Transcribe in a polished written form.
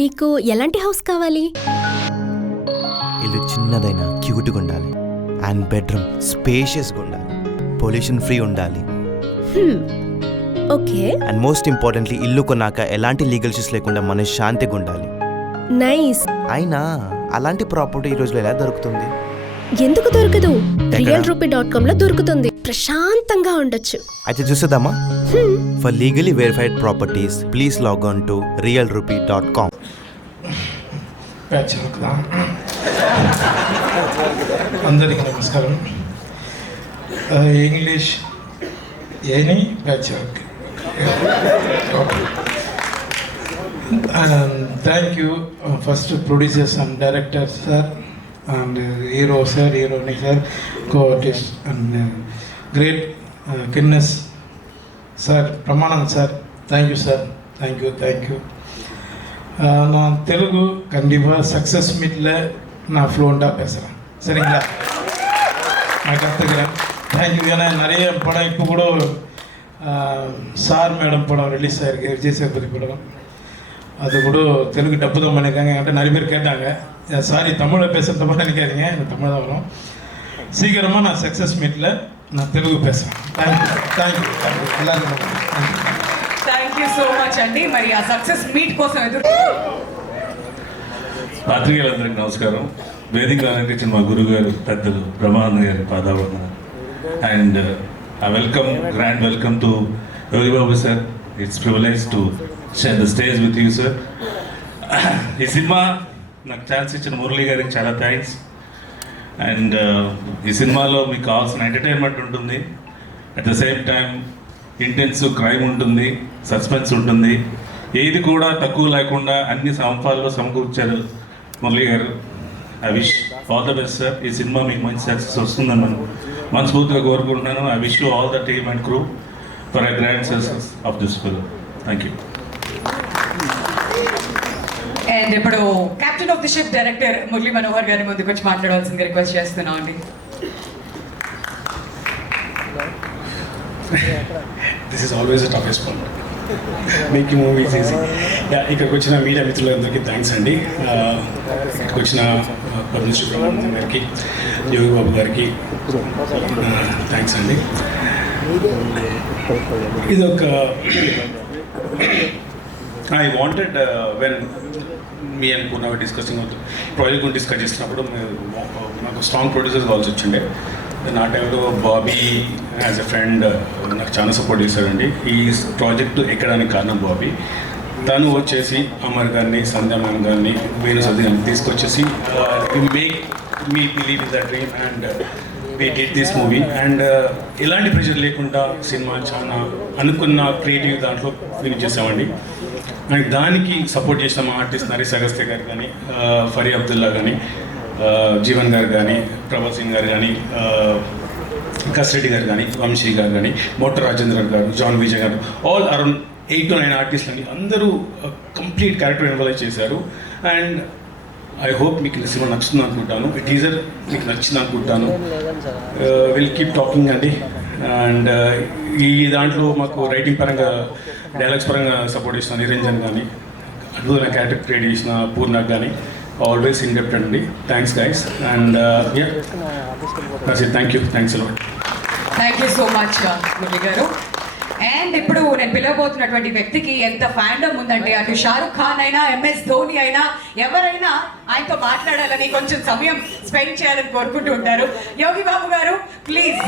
నీకు ఎలాంటి హౌస్ కావాలి? ఇల్లు చిన్నదైనా క్యూట్గా ఉండాలి, అండ్ బెడ్రూమ్ స్పేషియస్గా ఉండాలి, పొల్యూషన్ ఫ్రీ ఉండాలి, ఓకే. అండ్ మోస్ట్ ఇంపార్టెంట్లీ ఇల్లు కొన్నాక ఎలాంటి లీగల్ ఇష్యూస్ లేకుండా మనశ్శాంతిగా ఉండాలి. నైస్. అయినా అలాంటి ప్రాపర్టీ ఈ రోజులో ఎలా దొరుకుతుంది? ఎందుకు దొరకదు? realrupee.com లో దొరుకుతుంది. ప్రశాంతంగా ఉండొచ్చు. అయితే చూసేద్దామా? For legally verified properties please log on to realrupee.com. అందరికీ నమస్కారం. English any patch work. Thank you first producers and directors sir, and hero sir, హీరోని సార్, కో-ఆర్టిస్ట్ అండ్ గ్రేట్ కిన్నెస్ sir, Brahmanand sir, thank you sir, thank you. நான் தெலுங்கு கண்டிப்பாக success மீட்டில் நான் ஃப்ளூவெண்ட்டாக பேசுகிறேன், சரிங்களா? நான் கற்றுக்கிறேன். தேங்க்யூ. ஏன்னா நிறைய படம் இப்போ கூட சார் மேடம் படம் ரிலீஸ் ஆகிருக்கு, விஜய் சேதுபதி படம், அது கூட தெலுங்கு டப்பு தான் பண்ணியிருக்காங்க. என்கிட்ட நிறைய பேர் கேட்டாங்க, சாரி தமிழில் பேசுகிறத மாதிரி நினைக்காதீங்க, எனக்கு தமிழ் தான் வரும். சீக்கிரமாக நான் சக்ஸஸ் மீட்டில் நான் తెలుగు பேசுகிறேன். థ్యాంక్ యూ எல்லாருக்கும் థ్యాంక్ యూ సో మచ్ అండి. మరి ఆ సక్సెస్ మీట్ కోసం ఎదురు పాత్రికేయులందరికీ నమస్కారం. వేదిక అలంకరించిన మా గురువు గారు పెద్దలు బ్రహ్మానంద గారి పాదాభరణ and grand welcome to Yogi Babu sir. It's privilege to share the stage with you sir. ఈ సినిమా నాకు ఛాన్స్ ఇచ్చిన మురళి గారికి చాలా థ్యాంక్స్. అండ్ ఈ సినిమాలో మీకు కావాల్సిన ఎంటర్టైన్మెంట్ ఉంటుంది, at the same time intensive crime ఉంటుంది, సస్పెన్స్ ఉంటుంది, ఏది కూడా తక్కువ లేకుండా అన్ని సంపాల్లో సమకూర్చారు మురళి గారు. I wish all the best sir. ఈ సినిమా మీకు మంచి సక్సెస్ వస్తుందని మనం మనస్ఫూర్తిగా కోరుకుంటున్నాను. I wish you all the team and crew for a grand success of this film. Thank you. And ఇప్పుడు captain of the ship director Murali Manohar గారి ముందుకు వచ్చి మాట్లాడవలసిందిగా రిక్వెస్ట్ చేస్తున్నాం అండి. This is always the toughest part, making movies easy. ఇక్కడికి వచ్చిన media మిత్రులందరికీ థ్యాంక్స్ అండి. ఇక్కడికి వచ్చిన పద్మశ్రీ బ్రహ్మానందం గారికి, యోగి బాబు గారికి థ్యాంక్స్ అండి. ఇది ఒక I wanted when me and Purna discussing project గురించి డిస్కస్ చేసినప్పుడు నాకు స్ట్రాంగ్ ప్రొడ్యూసర్స్ కావాల్సి వచ్చిండే. నా టైంలో బాబీ యాజ్ ఎ ఫ్రెండ్ నాకు చాలా సపోర్ట్ చేశాడండి. ఈ ప్రాజెక్టు ఎక్కడానికి కారణం బాబీ. తను వచ్చేసి అమర్ గారిని, సంధ్యామాన్ గారిని, వేణు సది గారిని తీసుకొచ్చేసి make me believe in the dream and we did this movie and ఎలాంటి ప్రెషర్ లేకుండా సినిమా చాలా అనుకున్న క్రియేటివ్ దాంట్లో ఫినిష్ చేసామండి. అండ్ దానికి సపోర్ట్ చేసిన మా ఆర్టిస్ట్ నరేష్ అగస్త్య గారు కానీ, ఫరీ అబ్దుల్లా కానీ, జీవన్ గారు కానీ, ప్రభాస్ సింగ్ గారు కానీ, కసిరెడ్డి గారు కానీ, వంశీ గారు కానీ, మోటర్ రాజేంద్ర గారు, జాన్ విజయ్ గారు, ఆల్ అరౌండ్ 8 to 9 ఆర్టిస్టులు అని అందరూ కంప్లీట్ క్యారెక్టర్ ఇన్వాల్వ్ చేశారు. అండ్ ఐ హోప్ మీకు సినిమా నచ్చుతుంది అనుకుంటాను. ఈ టీజర్ మీకు నచ్చింది అనుకుంటాను. విల్ కీప్ టాకింగ్ అండి. అండ్ ఈ దాంట్లో మాకు రైటింగ్ పరంగా, డైలాగ్స్ పరంగా సపోర్ట్ చేసిన నిరంజన్ కానీ, అద్భుతమైన క్యారెక్టర్ క్రియేట్ చేసిన పూర్ణ కానీ, ఆల్వేస్ ఇండెప్టెడ్ అండి. Thanks guys. And thanks a lot. Thank you so much Murali గారు. అండ్ ఇప్పుడు నేను పిలవబోతున్నటువంటి వ్యక్తికి ఎంత ఫ్యాండమ్ ఉందంటే, అటు షారుఖ్ ఖాన్ అయినా, ఎంఎస్ ధోని అయినా, ఎవరైనా ఆయనతో మాట్లాడాలని, కొంచెం సమయం స్పెండ్ చేయాలని కోరుకుంటూ ఉంటారు. యోగి బాబు గారు ప్లీజ్.